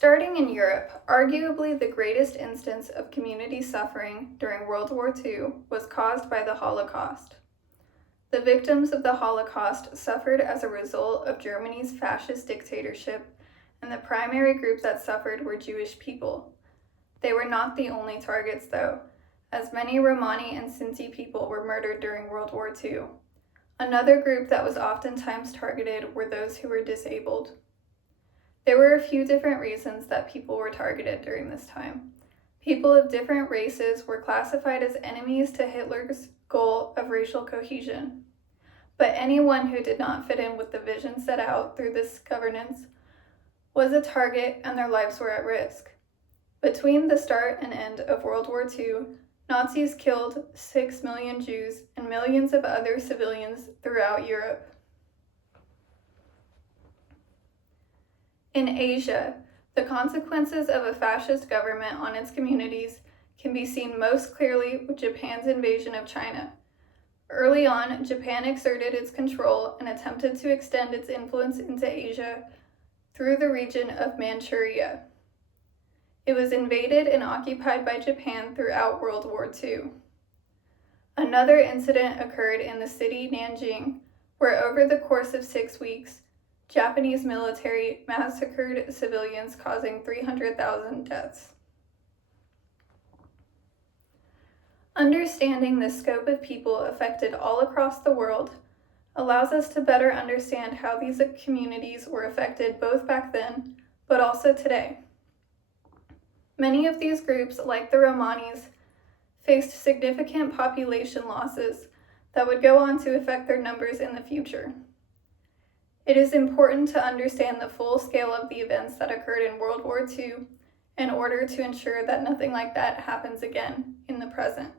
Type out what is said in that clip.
Starting in Europe, arguably the greatest instance of community suffering during World War II was caused by the Holocaust. The victims of the Holocaust suffered as a result of Germany's fascist dictatorship, and the primary group that suffered were Jewish people. They were not the only targets, though, as many Romani and Sinti people were murdered during World War II. Another group that was oftentimes targeted were those who were disabled. There were a few different reasons that people were targeted during this time. People of different races were classified as enemies to Hitler's goal of racial cohesion. But anyone who did not fit in with the vision set out through this governance was a target, and their lives were at risk. Between the start and end of World War II, Nazis killed 6 million Jews and millions of other civilians throughout Europe. In Asia, the consequences of a fascist government on its communities can be seen most clearly with Japan's invasion of China. Early on, Japan exerted its control and attempted to extend its influence into Asia through the region of Manchuria. It was invaded and occupied by Japan throughout World War II. Another incident occurred in the city Nanjing, where over the course of 6 weeks, Japanese military massacred civilians, causing 300,000 deaths. Understanding the scope of people affected all across the world allows us to better understand how these communities were affected both back then, but also today. Many of these groups, like the Romanis, faced significant population losses that would go on to affect their numbers in the future. It is important to understand the full scale of the events that occurred in World War II in order to ensure that nothing like that happens again in the present.